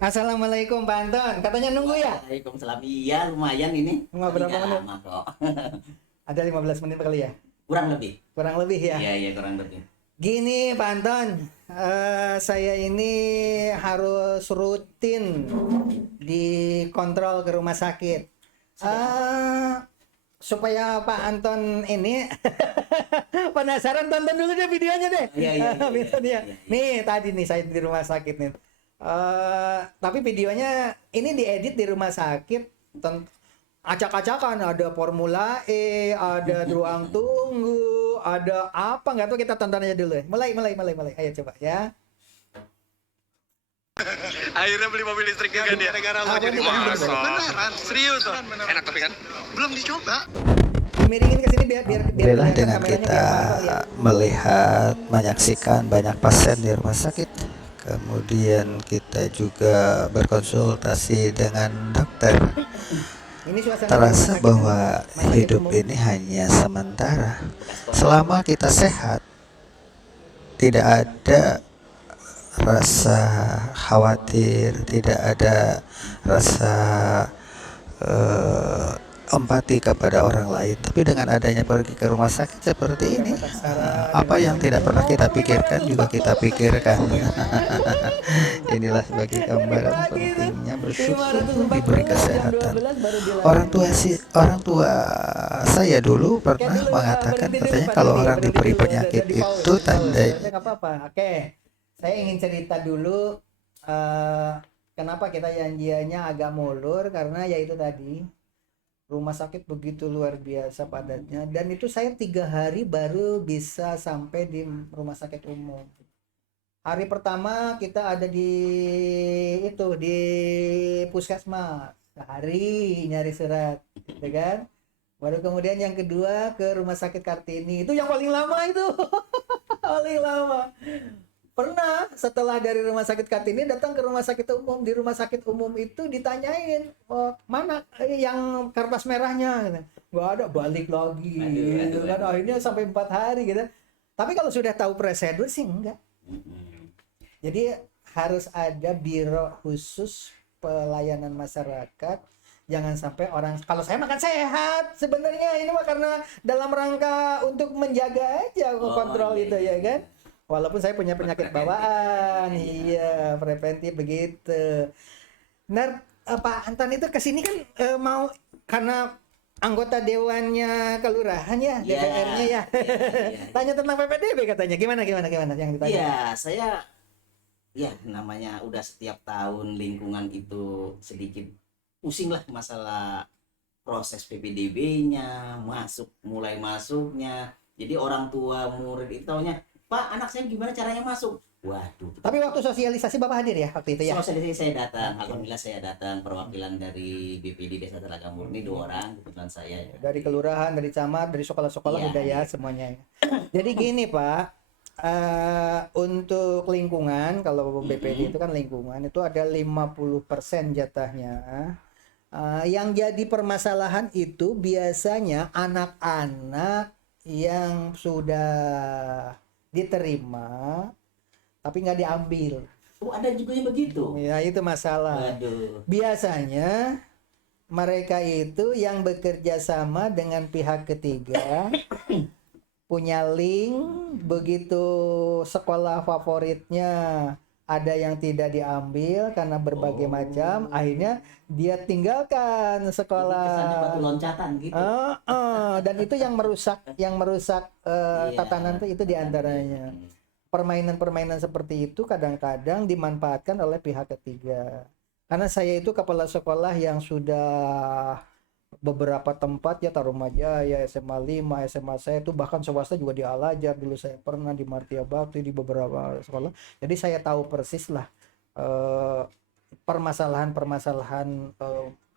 Assalamualaikum Pak Anton. Katanya nunggu ya? Waalaikumsalam. Iya, lumayan ini. Nggak Tapi berapa nggak menit? lama kok. Ada 15 menit kali ya? Kurang lebih. Kurang lebih ya. Iya, iya kurang lebih. Gini Pak Anton, saya ini harus rutin dikontrol ke rumah sakit. Eh, supaya Pak Anton ini penasaran, tonton dulu deh videonya deh. Iya, iya, iya, Videonya. iya, iya. Nih tadi nih saya di rumah sakit nih. Tapi videonya ini diedit di rumah sakit. Acak-acakan, ada Formula E, ada ruang tunggu, ada apa nggak tahu, kita tonton aja dulu ya. Mulai. Ayo coba ya. Akhirnya beli mobil listrik juga dia. Gara-gara lo jadi Masa? beneran, serius tuh. Enak tapi kan? Belum dicoba. Miringin ke sini biar Alhamdulillah kelihatan dengan kameranya, kita biar Pak lihat. melihat menyaksikan banyak pasien di rumah sakit, kemudian kita juga berkonsultasi dengan dokter, Ini suasana di rumah terasa sakit bahwa Rumah hidup sakit umum. ini hanya sementara. Selama kita sehat, tidak ada rasa khawatir, tidak ada rasa empati kepada orang lain. Tapi dengan adanya pergi ke rumah sakit seperti ini, apa yang tidak pernah kita pikirkan juga kita pikirkan. Inilah sebagai gambaran pentingnya bersyukur diberi kesehatan. Orang tua saya dulu pernah mengatakan, katanya kalau orang diberi penyakit itu tandanya. Nggak apa-apa. Oke, saya ingin cerita dulu kenapa kita janjiannya agak molor, karena ya itu tadi, rumah sakit begitu luar biasa padatnya, dan itu saya 3 hari baru bisa sampai di rumah sakit umum. Hari pertama kita ada di puskesmas, sehari nyari surat, ya kan? Baru kemudian yang kedua ke rumah sakit Kartini, itu yang paling lama itu. Paling lama. Pernah setelah dari rumah sakit Kartini datang ke rumah sakit umum. Di rumah sakit umum itu ditanyain, oh, mana yang kertas merahnya, gitu. Nggak ada, balik lagi gitu kan. Akhirnya sampai 4 hari gitu. Tapi kalau sudah tahu prosedur sih enggak. Jadi harus ada biro khusus pelayanan masyarakat. Jangan sampai orang, kalau saya makan sehat sebenarnya ini mah karena dalam rangka untuk menjaga aja kontrol itu ya kan. Walaupun saya punya penyakit bawaan, iya preventif begitu. Nah, Pak Anton itu kesini kan mau karena anggota dewannya kelurahan ya, Iya, DPR-nya ya. iya. Tanya tentang PPDB katanya, gimana yang ditanya? Iya, saya ya namanya udah setiap tahun lingkungan itu sedikit pusing lah masalah proses PPDB-nya, mulai masuknya. Jadi orang tua murid itu taunya, Pak, anak saya gimana caranya masuk? Waduh. Tapi waktu sosialisasi Bapak hadir ya waktu itu ya? Sosialisasi saya datang, alhamdulillah saya datang, perwakilan dari BPD Desa Telaga Murni 2 orang, kebetulan saya ya. Dari kelurahan, dari camat, dari sekolah-sekolah Iya, udah ya iya. semuanya. Jadi gini Pak, untuk lingkungan, kalau BPD itu kan lingkungan, itu ada 50% jatahnya. Yang jadi permasalahan itu biasanya anak-anak yang sudah diterima tapi nggak diambil. Oh, ada juga yang begitu. Ya itu masalah. Waduh. Biasanya mereka itu yang bekerja sama dengan pihak ketiga, punya link, begitu sekolah favoritnya ada yang tidak diambil karena berbagai macam, akhirnya dia tinggalkan Kesannya sekolah. batu loncatan gitu. Dan itu yang merusak Iya. tatanan itu diantaranya. Permainan-permainan seperti itu kadang-kadang dimanfaatkan oleh pihak ketiga. Karena saya itu kepala sekolah yang sudah beberapa tempat ya, Tarumajaya, SMA 5, SMA saya itu bahkan swasta juga di Al-Azhar dulu, saya pernah di Martia Bakti, di beberapa sekolah. Jadi saya tahu persis lah permasalahan-permasalahan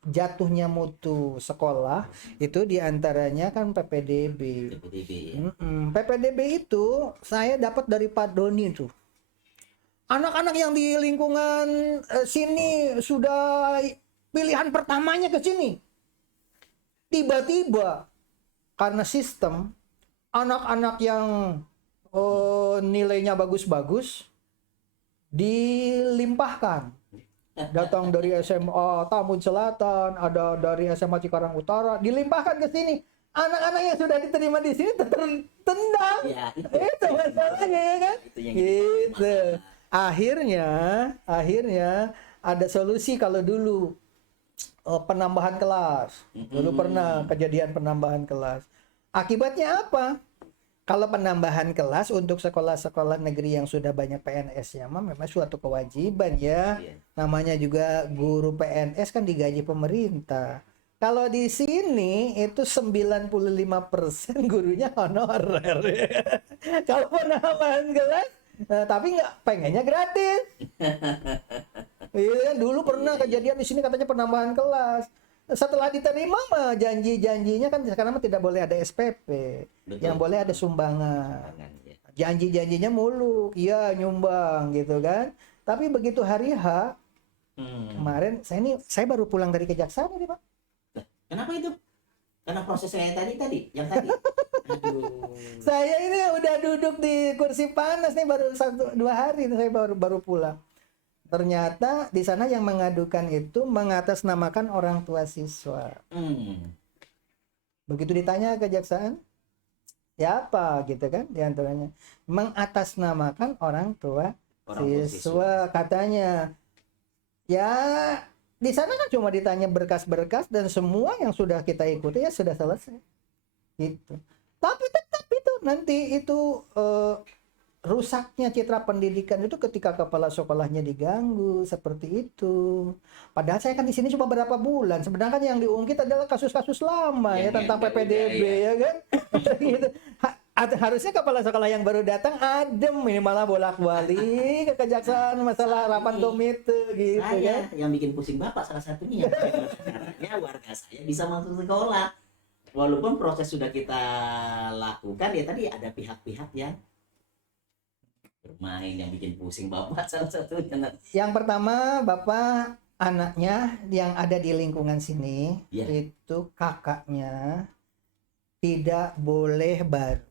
jatuhnya mutu sekolah itu diantaranya kan PPDB. PPDB ya. PPDB itu saya dapat dari Pak Doni tuh. Anak-anak yang di lingkungan sini sudah pilihan pertamanya ke sini. Tiba-tiba karena sistem, anak-anak yang nilainya bagus-bagus dilimpahkan datang dari SMA Tambun Selatan, ada dari SMA Cikarang Utara, dilimpahkan ke sini. Anak-anak yang sudah diterima di sini tertendang. Ya, Itu masalahnya ya kan? Itu yang Gitu. Akhirnya ada solusi kalau dulu penambahan kelas. Dulu pernah kejadian penambahan kelas. Akibatnya apa? Kalau penambahan kelas untuk sekolah-sekolah negeri yang sudah banyak PNS-nya memang suatu kewajiban ya. Iya. Namanya juga guru PNS kan digaji pemerintah. Kalau di sini itu 95% gurunya honorer. Kalau penambahan kelas, tapi nggak pengennya gratis. Iya, dulu pernah kejadian di sini katanya penambahan kelas. Setelah diterima mah janji-janjinya kan sekarang mah tidak boleh ada SPP. Betul. Yang boleh ada sumbangan. Ya. Janji-janjinya muluk, iya nyumbang gitu kan. Tapi begitu hari H kemarin saya baru pulang dari kejaksaan ini Pak. Kenapa itu? Karena proses saya yang tadi. Aduh. Saya ini udah duduk di kursi panas nih baru 1-2 hari saya baru pulang. Ternyata di sana yang mengadukan itu mengatasnamakan orang tua siswa. Begitu ditanya kejaksaan, siapa gitu kan diantaranya mengatasnamakan orang tua siswa katanya. Ya di sana kan cuma ditanya berkas-berkas dan semua yang sudah kita ikuti ya sudah selesai. Gitu. Tapi tetap itu nanti itu rusaknya citra pendidikan itu ketika kepala sekolahnya diganggu seperti itu. Padahal saya kan di sini cuma berapa bulan. Sebenarnya kan yang diungkit adalah kasus-kasus lama ya tentang PPDB ya kan. Gitu. Harusnya kepala sekolah yang baru datang adem, ini malah bolak-balik ke kejaksaan masalah rapat komite gitu Saya kan. yang bikin pusing Bapak salah satunya. Karena warga saya bisa masuk sekolah. Walaupun proses sudah kita lakukan ya tadi ada pihak-pihak yang bermain yang bikin pusing Bapak salah satunya. Yang pertama Bapak anaknya yang ada di lingkungan sini Ya. itu kakaknya tidak boleh baru.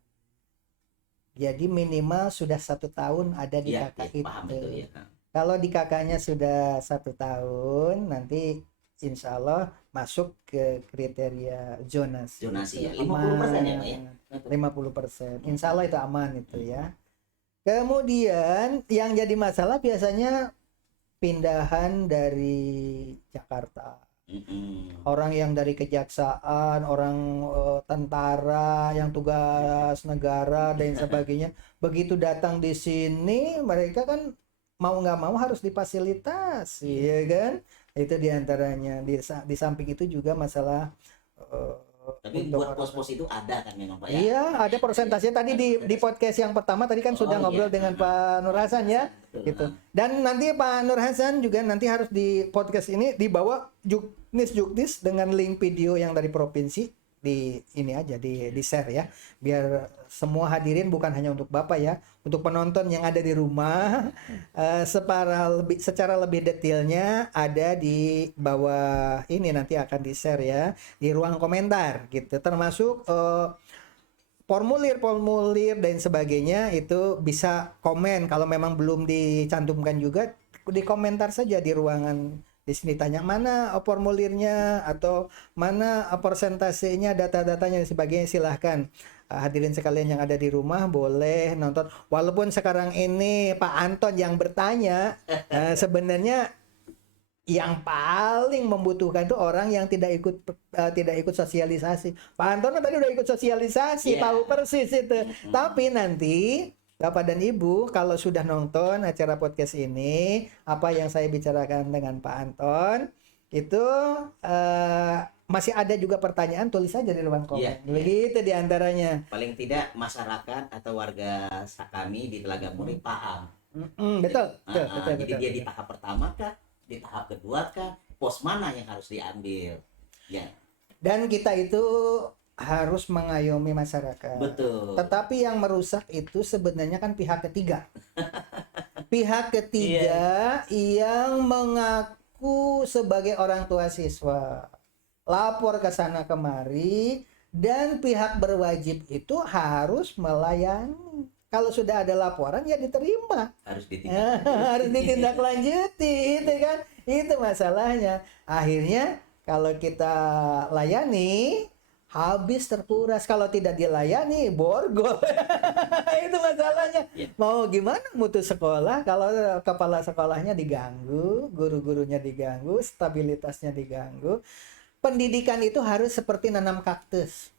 Jadi minimal sudah 1 tahun ada di Ya, kakak ya, itu. paham itu ya. Kalau di kakaknya sudah 1 tahun, nanti insya Allah masuk ke kriteria zonasi. Zonasi ya, Itu 50% ya, Pak, ya? aman. 50%. Insya Allah itu aman itu ya. Kemudian yang jadi masalah biasanya pindahan dari Jakarta. Orang yang dari kejaksaan, orang tentara yang tugas negara dan sebagainya, begitu datang di sini mereka kan mau nggak mau harus difasilitasi, ya kan? Itu diantaranya. Di samping itu juga masalah Tapi untuk buat pos-pos itu ada kan memang Pak ya? Iya, ada persentasenya tadi di podcast yang pertama tadi kan sudah Oh, ngobrol iya. dengan Pak Nur Hasan ya, Betul. gitu. Dan nanti Pak Nur Hasan juga nanti harus di podcast ini dibawa juknis dengan link video yang dari provinsi di ini aja di share ya, biar semua hadirin bukan hanya untuk Bapak ya, untuk penonton yang ada di rumah secara lebih detailnya ada di bawah ini nanti akan di share ya di ruang komentar gitu, termasuk formulir dan sebagainya itu bisa komen kalau memang belum dicantumkan juga di komentar saja di ruangan. Di sini tanya mana formulirnya atau mana persentasenya, data-datanya dan sebagainya, silahkan. Hadirin sekalian yang ada di rumah boleh nonton. Walaupun sekarang ini Pak Anton yang bertanya, sebenarnya yang paling membutuhkan itu orang yang tidak ikut sosialisasi. Pak Anton tadi udah ikut sosialisasi, tahu persis itu. Tapi nanti Bapak dan Ibu kalau sudah nonton acara podcast ini, apa yang saya bicarakan dengan Pak Anton itu masih ada juga pertanyaan, tulis saja di ruang komen. Begitu diantaranya. Paling tidak masyarakat atau warga kami di Telaga Murni paham. Betul. Jadi dia di tahap pertama kah, di tahap kedua kah, pos mana yang harus diambil? Ya. Dan kita itu harus mengayomi masyarakat. Betul. Tetapi yang merusak itu sebenarnya kan pihak ketiga. Pihak ketiga yang mengaku sebagai orang tua siswa. Lapor ke sana kemari dan pihak berwajib itu harus melayani. kalau sudah ada laporan ya diterima. Harus ditindak. Harus ditindaklanjuti, itu kan. Itu masalahnya. Akhirnya kalau kita layani habis terkuras, kalau tidak dilayani borgol. Itu masalahnya. Mau gimana mutu sekolah kalau kepala sekolahnya diganggu, guru-gurunya diganggu, stabilitasnya diganggu. Pendidikan itu harus seperti nanam kaktus.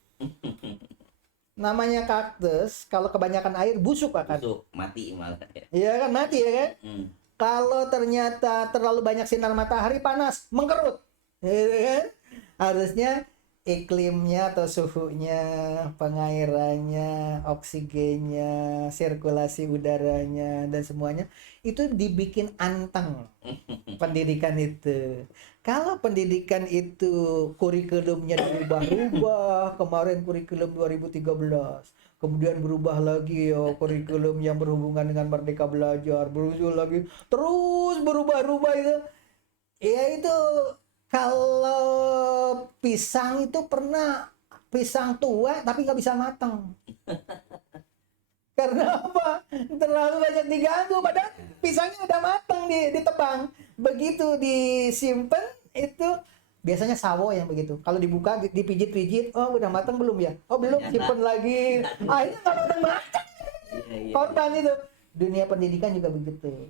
Namanya kaktus, kalau kebanyakan air busuk akan. Busuk, mati malah. Iya kan, mati ya kan? Hmm. Kalau ternyata terlalu banyak sinar matahari panas, mengkerut. Gitu kan? Harusnya iklimnya atau suhunya, pengairannya, oksigennya, sirkulasi udaranya dan semuanya itu dibikin anteng. Pendidikan itu. Kalau pendidikan itu kurikulumnya dirubah-rubah, kemarin kurikulum 2013, kemudian berubah lagi ya kurikulum yang berhubungan dengan Merdeka Belajar, berubah lagi, terus berubah-ubah itu. Ya itu kalau pisang itu pernah pisang tua tapi nggak bisa matang. Karena apa? Terlalu banyak diganggu, padahal pisangnya udah matang ditebang. Begitu disimpan itu biasanya sawo yang begitu. Kalau dibuka dipijit-pijit, oh udah matang belum ya? Oh belum, simpen lagi. Akhirnya nggak matang-matang. Korban itu. Dunia pendidikan juga begitu.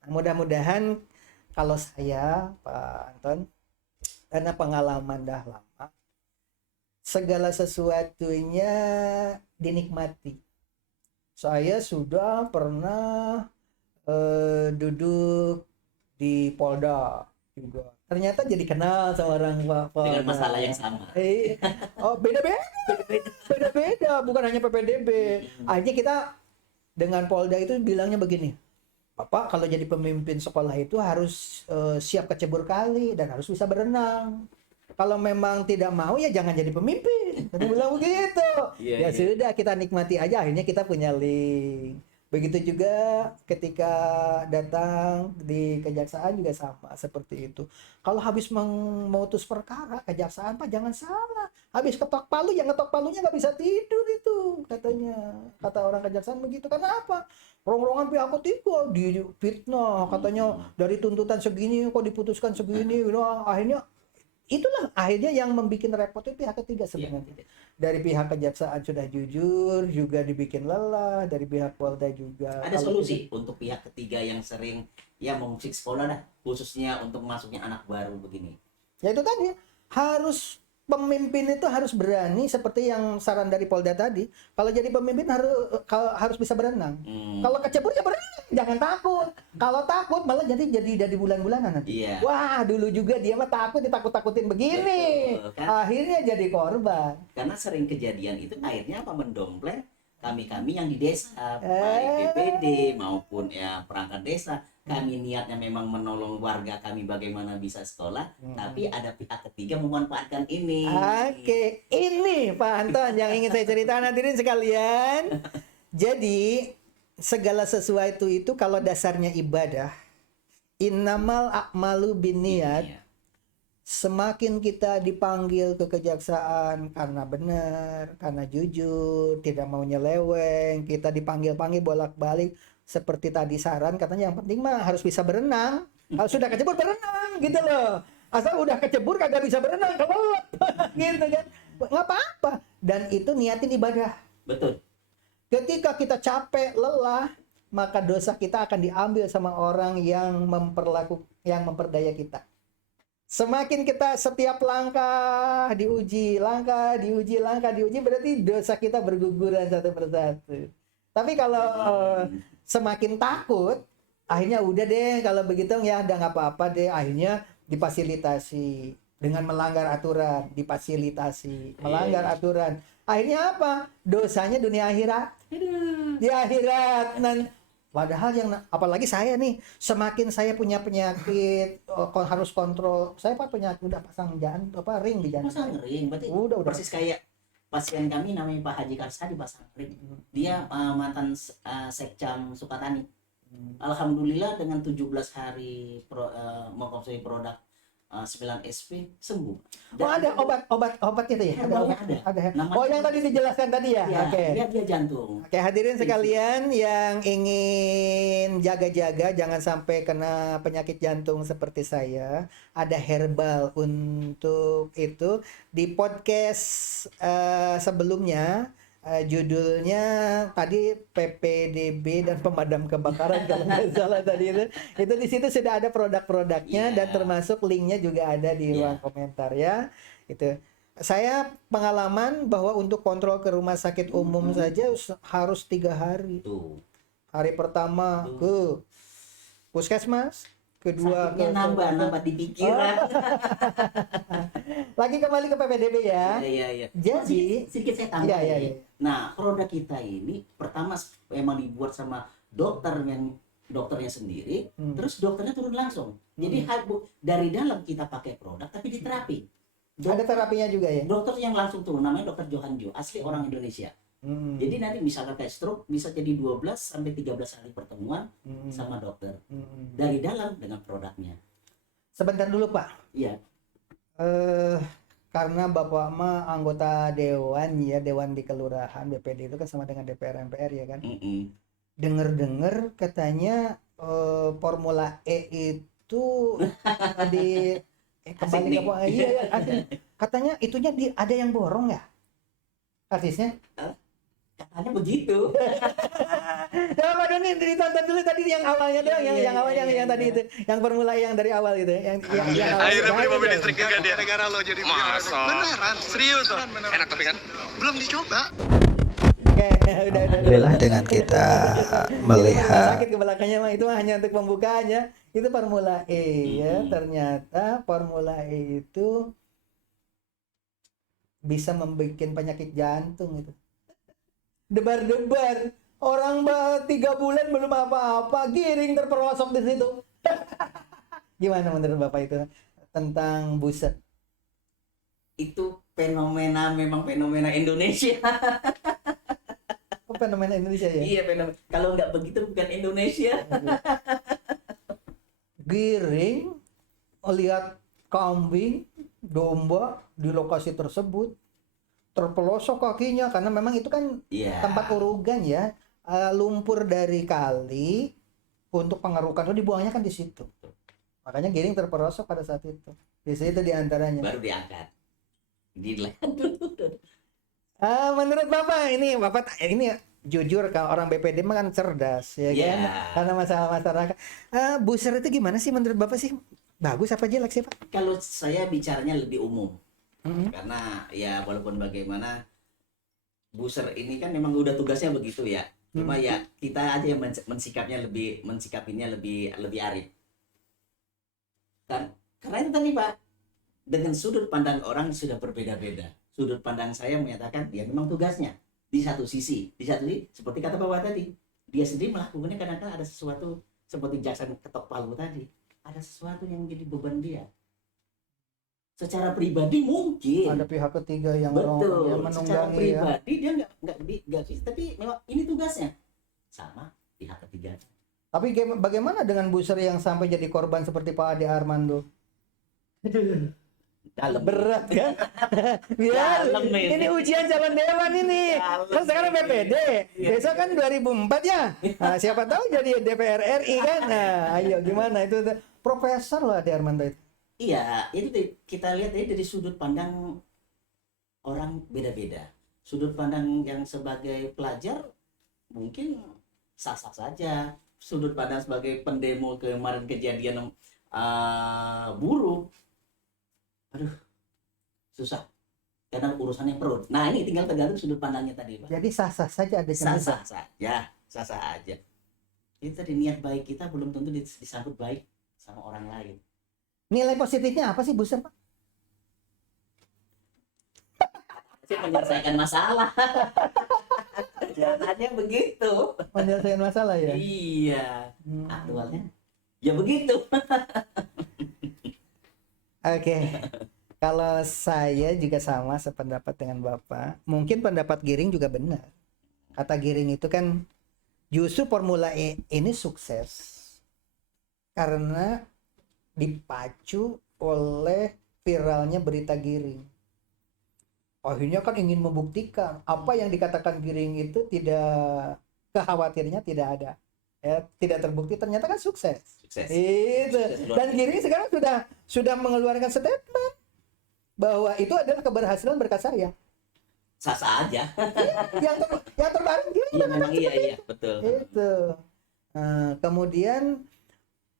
Nah, mudah-mudahan kalau saya, Pak Anton, karena pengalaman dah lama, segala sesuatunya dinikmati. Saya sudah pernah duduk di Polda juga. Ternyata jadi kenal sama orang Polda. Dengan masalah yang sama. Oh beda-beda, bukan hanya PPDB. Akhirnya kita dengan Polda itu bilangnya begini, Bapak kalau jadi pemimpin sekolah itu harus siap kecebur kali dan harus bisa berenang. Kalau memang tidak mau ya jangan jadi pemimpin. Kita bilang begitu. Ya sudah, kita nikmati aja. Akhirnya kita punya link. Begitu juga ketika datang di kejaksaan juga sama seperti itu. Kalau habis memutus perkara kejaksaan, Pak jangan salah. Habis ketok palu, yang ngetok palunya nggak bisa tidur itu katanya. Kata orang kejaksaan begitu. Kenapa? Rongrongan pihak ketiga di fitnah katanya dari tuntutan segini kok diputuskan segini. Nah, akhirnya itulah akhirnya yang membuat repot itu pihak ketiga sebenarnya. Dari pihak kejaksaan sudah jujur, juga dibikin lelah, dari pihak Polda juga. Ada solusi untuk pihak ketiga yang sering ya mengusik sekolah dah, khususnya untuk masuknya anak baru begini. Ya itu tadi, harus pemimpin itu harus berani seperti yang saran dari Polda tadi. Kalau jadi pemimpin harus bisa berenang. Kalau kecebur ya berenang, jangan takut. Kalau takut malah jadi bulan-bulanan nanti. Iya. Wah, dulu juga dia mah takut ditakut-takutin begini. Betul, kan? Akhirnya jadi korban. Karena sering kejadian itu akhirnya apa mendompleng kami yang di desa, baik BPD maupun ya perangkat desa. Kami niatnya memang menolong warga kami bagaimana bisa sekolah, tapi ada pihak ketiga memanfaatkan ini. Oke, ini Pak Anton yang ingin saya ceritakan hadirin sekalian. Jadi segala sesuatu itu kalau dasarnya ibadah, innamal a'malu binniyat. Semakin kita dipanggil ke kejaksaan karena benar, karena jujur, tidak mau nyeleweng, kita dipanggil-panggil bolak-balik. Seperti tadi saran katanya yang penting mah harus bisa berenang. Kalau sudah kecebur berenang gitu loh. Asal udah kecebur kagak bisa berenang kelelep gitu kan. Nggak apa-apa. Dan itu niatin ibadah. Betul. Ketika kita capek, lelah, maka dosa kita akan diambil sama orang yang memperdaya kita. Semakin kita setiap langkah diuji, berarti dosa kita berguguran satu persatu. Tapi kalau semakin takut, akhirnya udah deh kalau begitu ya udah nggak apa-apa deh. Akhirnya difasilitasi dengan melanggar aturan, difasilitasi melanggar aturan. Akhirnya apa? Dosanya dunia akhirat. Di akhirat. Padahal yang apalagi saya nih, semakin saya punya penyakit harus kontrol. Saya penyakit udah pasang ring di jantung. Pasang ring, berarti udah persis kayak pasien kami namanya Pak Haji Karsa dipasang ring. Dia mantan Sekcam Sukatani. Alhamdulillah dengan 17 hari mengkonsumsi produk 9 SP sembuh. Oh, ada obat itu ya? Herbalnya Obat, ada. Namanya Oh, yang tadi dijelaskan tadi ya? ya, Oke. dia jantung. Oke, hadirin sekalian yang ingin jaga-jaga jangan sampai kena penyakit jantung seperti saya, ada herbal untuk itu. Di podcast sebelumnya judulnya tadi PPDB dan pemadam kebakaran kalau nggak salah tadi itu di situ sudah ada produk-produknya dan termasuk linknya juga ada di ruang komentar ya. Itu saya pengalaman bahwa untuk kontrol ke rumah sakit umum saja harus 3 hari. Tuh. Hari pertama ke puskesmas, kedua ke nambah di pikiran. lagi kembali ke PPDB ya. Iya. Jadi sedikit saya tambahin. Iya. Nah, produk kita ini pertama memang dibuat sama dokternya sendiri, terus dokternya turun langsung. Jadi dari dalam kita pakai produk tapi diterapi. Ada terapinya juga ya. Dokter yang langsung turun namanya Dokter Johan Jo, asli orang Indonesia. Jadi nanti misalnya kayak stroke bisa jadi 12 sampai 13 kali pertemuan sama dokter. Dari dalam dengan produknya. Sebentar dulu, Pak. Iya. Karena Bapak mah anggota dewan ya, dewan di kelurahan BPD itu kan sama dengan DPR MPR ya kan. Dengar-dengar katanya Formula E itu di kembali ke iya, katanya itunya ada yang borong ya artisnya. Katanya begitu. Coba Pak Doni ditonton dulu tadi yang awalnya doang, yang awal yang tadi itu, yang Formula E yang dari awal itu, yang Akhirnya beli mobil awal. listrik juga dia. Gara-gara lo jadi Masa? beneran, serius tuh. Enak tapi kan? Belum dicoba. Oke, udah. Alhamdulillah dengan kita melihat Sakit ke belakangnya mah itu hanya untuk pembukaannya. Itu Formula E ya. Ternyata Formula E itu bisa membuat penyakit jantung itu. Debar-debar. Orang 3 bulan belum apa-apa, giring terperosok di situ. Gimana menurut Bapak itu tentang booster? Itu memang fenomena Indonesia. Oh, fenomena Indonesia ya? Iya, fenomena. Kalau nggak begitu bukan Indonesia. Giring, lihat kambing, domba di lokasi tersebut, terpelosok kakinya karena memang itu kan tempat urugan ya, lumpur dari kali untuk pengerukan itu dibuangnya kan di situ. Makanya giring terperosok pada saat itu. Di situ diantaranya. Baru diangkat. Menurut Bapak ini jujur kalau orang BPD mah kan cerdas ya kan, karena masalah masyarakat. Booster itu gimana sih menurut Bapak sih? Bagus apa jelek sih Pak? Kalau saya bicaranya lebih umum. Karena ya walaupun bagaimana booster ini kan memang udah tugasnya begitu ya. Cuma ya kita aja yang mensikapinya lebih arif. Karena itu tadi Pak, dengan sudut pandang orang sudah berbeda-beda. Sudut pandang saya menyatakan ya memang tugasnya di satu sisi seperti kata Bapak tadi, dia sendiri melakukannya kadang-kadang ada sesuatu seperti Jackson ketok palu tadi, ada sesuatu yang menjadi beban dia. Secara pribadi mungkin Ada pihak ketiga yang betul, menunggangi secara ya. pribadi dia nggak bisa, tapi memang ini tugasnya sama pihak ketiga. Tapi bagaimana dengan booster yang sampai jadi korban seperti Pak Ade Armando? Dalam. Berat kan? Biar Dalam ini ujian calon dewan ini. Kan sekarang BPD, besok kan 2004 ya. Nah, siapa tahu jadi DPR RI kan. Nah, ayo gimana itu profesor loh Ade Armando itu. Iya, itu kita lihat dari sudut pandang orang beda-beda. Sudut pandang yang sebagai pelajar mungkin sah-sah saja. Sudut pandang sebagai pendemo kemarin kejadian buruh, aduh susah karena urusannya perut. Nah ini tinggal tergantung sudut pandangnya tadi Pak. Jadi sah-sah saja ada Sah-sah aja. Itu tadi niat baik kita belum tentu disambut baik sama orang lain. Nilai positifnya apa sih booster Pak? Saya menyelesaikan masalah. Jalannya begitu. Menyelesaikan masalah ya? Iya. Aktualnya ya begitu. Oke. Kalau saya juga sama sependapat dengan Bapak. Mungkin pendapat Giring juga benar. Kata Giring itu kan justru Formula E ini sukses karena dipacu oleh viralnya berita Giring. Akhirnya kan ingin membuktikan apa yang dikatakan Giring itu tidak, khawatirnya tidak ada. Ya, tidak terbukti, ternyata kan sukses. Sukses. Itu. Sukses luar Dan Giring sekarang sudah mengeluarkan statement bahwa itu adalah keberhasilan berkat saya. Sah-sah aja. yang terbaru Giring Iya memang iya betul. itu. Kemudian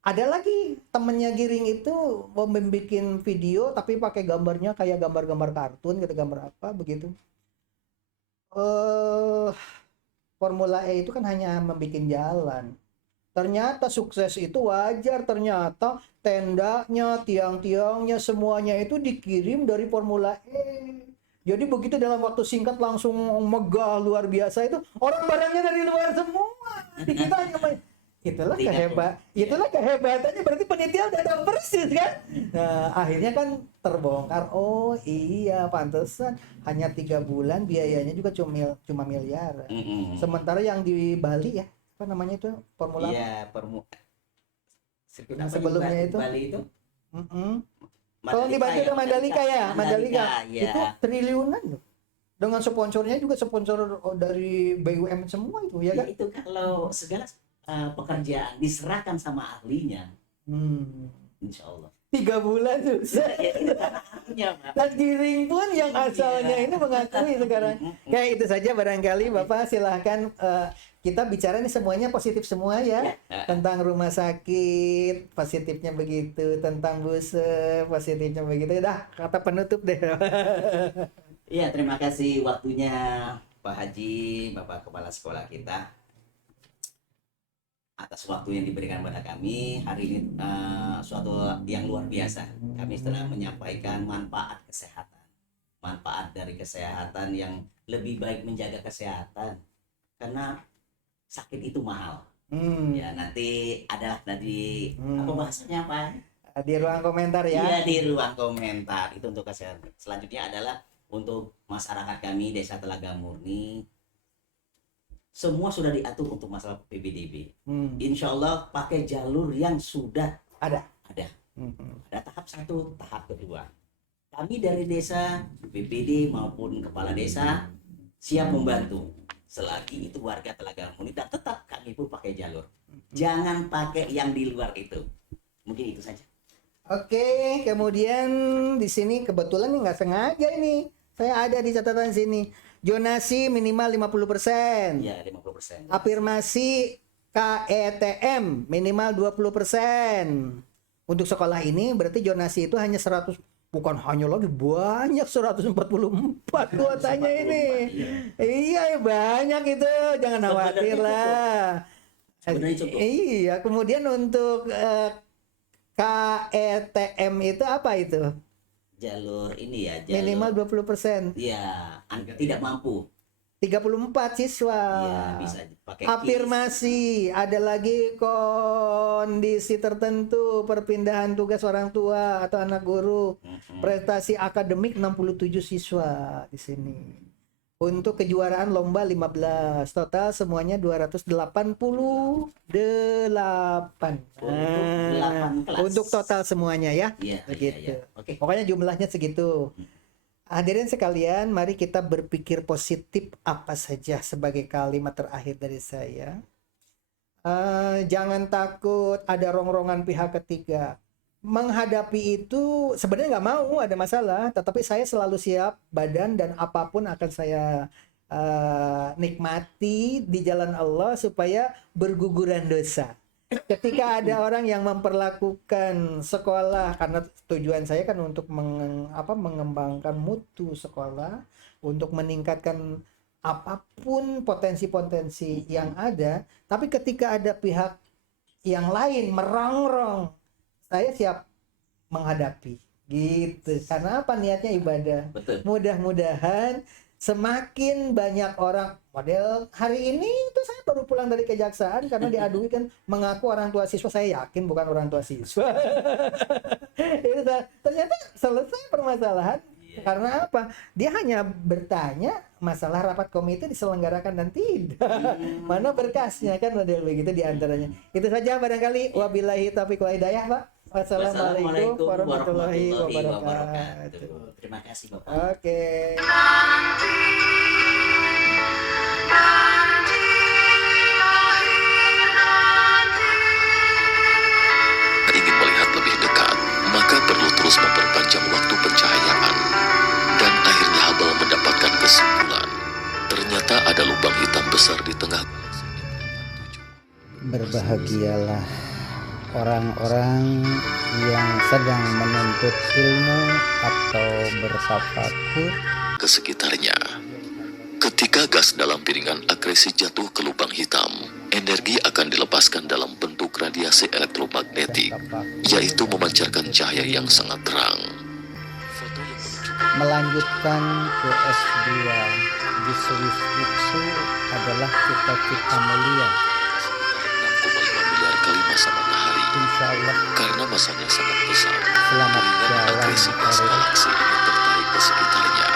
ada lagi temennya Giring itu mau membuat video tapi pakai gambarnya kayak gambar-gambar kartun gitu, gambar apa begitu. Formula E itu kan hanya membuat jalan. Ternyata sukses itu wajar, ternyata tendanya, tiang-tiangnya semuanya itu dikirim dari Formula E. Jadi begitu dalam waktu singkat langsung megah luar biasa, itu orang barangnya dari luar semua. Di kita hanya itulah kehebatannya, berarti penitia udah tahu persis kan. Nah akhirnya kan terbongkar, oh iya pantesan hanya 3 bulan biayanya juga cuma miliaran. Sementara yang di Bali ya, apa namanya itu, Formula Iya, sebelumnya itu Bali itu. Kalau di Bali itu Mandalika ya, Mandalika ya. itu triliunan loh. Dengan sponsornya juga sponsor dari BUMN semua itu ya Ya, kan. itu kalau segala pekerjaan diserahkan sama ahlinya, insya Allah. 3 bulan susah. Ya, itu karena ahlinya, Pak. Dan Giring pun yang asalnya Iya. ini mengakui sekarang. Kayak itu saja barangkali Bapak silahkan, kita bicara nih semuanya positif semua ya. Tentang rumah sakit positifnya begitu, tentang Buser positifnya begitu. Dah kata penutup deh. Iya, terima kasih waktunya Pak Haji, Bapak Kepala Sekolah kita, atas waktu yang diberikan pada kami. Hari ini suatu yang luar biasa. Kami telah menyampaikan manfaat kesehatan. Manfaat dari kesehatan yang lebih baik menjaga kesehatan. Karena sakit itu mahal. Ya, nanti adalah tadi apa bahasanya Pak? Di ruang komentar ya. Iya, di ruang komentar. Itu untuk kesehatan. Selanjutnya adalah untuk masyarakat kami Desa Telaga Murni. Semua sudah diatur untuk masalah PPDB. Insya Allah pakai jalur yang sudah Ada. Ada tahap 1, tahap kedua. Kami dari desa, BPD maupun kepala desa siap membantu. Selagi itu warga Telaga Murni, dan tetap kami pun pakai jalur. Jangan pakai yang di luar itu. Mungkin itu saja. Oke, kemudian di sini kebetulan nih nggak sengaja ini. Saya ada di catatan sini. Zonasi minimal 50%. Ya, 50%. Afirmasi KETM minimal 20%. Untuk sekolah ini berarti zonasi itu hanya 100, bukan hanya lagi, banyak 144 kuotanya ini. Iya, banyak itu. Jangan khawatir lah. Sebenarnya cukup. Iya, kemudian untuk KETM itu apa itu? Jalur ini ya, jalur Minimal 20%. ya, tidak mampu. 34 siswa. Ya, bisa pakai Afirmasi, ada lagi kondisi tertentu, perpindahan tugas orang tua atau anak guru. Prestasi akademik 67 siswa di sini. Untuk kejuaraan lomba 15, total semuanya 288. Untuk 8 kelas. Untuk total semuanya ya. Iya, Begitu. iya, iya. Oke. Pokoknya jumlahnya segitu. Hadirin sekalian, mari kita berpikir positif apa saja sebagai kalimat terakhir dari saya. Jangan takut ada rongrongan pihak ketiga. Menghadapi itu sebenarnya nggak mau ada masalah, tetapi saya selalu siap badan dan apapun akan saya nikmati di jalan Allah supaya berguguran dosa. Ketika ada orang yang memperlakukan sekolah, karena tujuan saya kan untuk mengembangkan mutu sekolah, untuk meningkatkan apapun potensi-potensi yang ada, tapi ketika ada pihak yang lain merongrong, saya siap menghadapi gitu. Karena apa? Niatnya ibadah. Betul. Mudah-mudahan semakin banyak orang, model hari ini itu saya baru pulang dari kejaksaan karena diadui kan mengaku orang tua siswa, saya yakin bukan orang tua siswa. Itu ternyata selesai permasalahan. Karena apa? Dia hanya bertanya masalah rapat komite diselenggarakan dan tidak. Mana berkasnya kan, model begitu diantaranya. Itu saja barangkali. Wabillahi taufiq wal hidayah, Pak. Wassalamualaikum warahmatullahi wabarakatuh. Terima kasih Bapak. Oke. Ingin melihat lebih dekat, maka perlu terus memperpanjang waktu pencahayaan. Dan akhirnya Hubble mendapatkan kesimpulan, ternyata ada lubang hitam besar di tengah galaksi N67. Berbahagialah orang-orang yang sedang menuntut ilmu atau bertafakur Ke sekitarnya. Ketika gas dalam piringan akresi jatuh ke lubang hitam, energi akan dilepaskan dalam bentuk radiasi elektromagnetik, yaitu memancarkan cahaya yang sangat terang. Foto yang menunjukkan melanjutkan ke S2 di Swiss itu adalah cita-cita mulia. 6,5 miliar kali masa matahari. Insya Allah Karena masanya sangat besar, selamat piringan jalan akresi gas Eril. galaksi ini tertarik ke sekitarnya.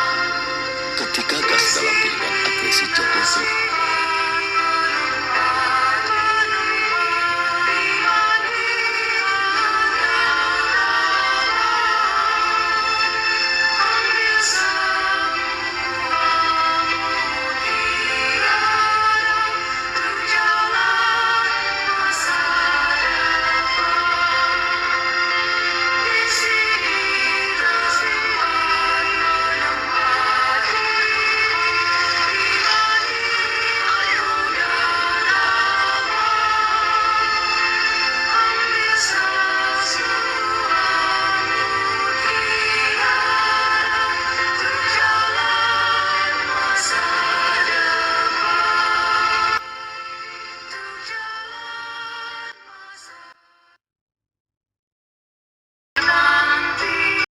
Ketika gas dalam piringan akresi jatuh ke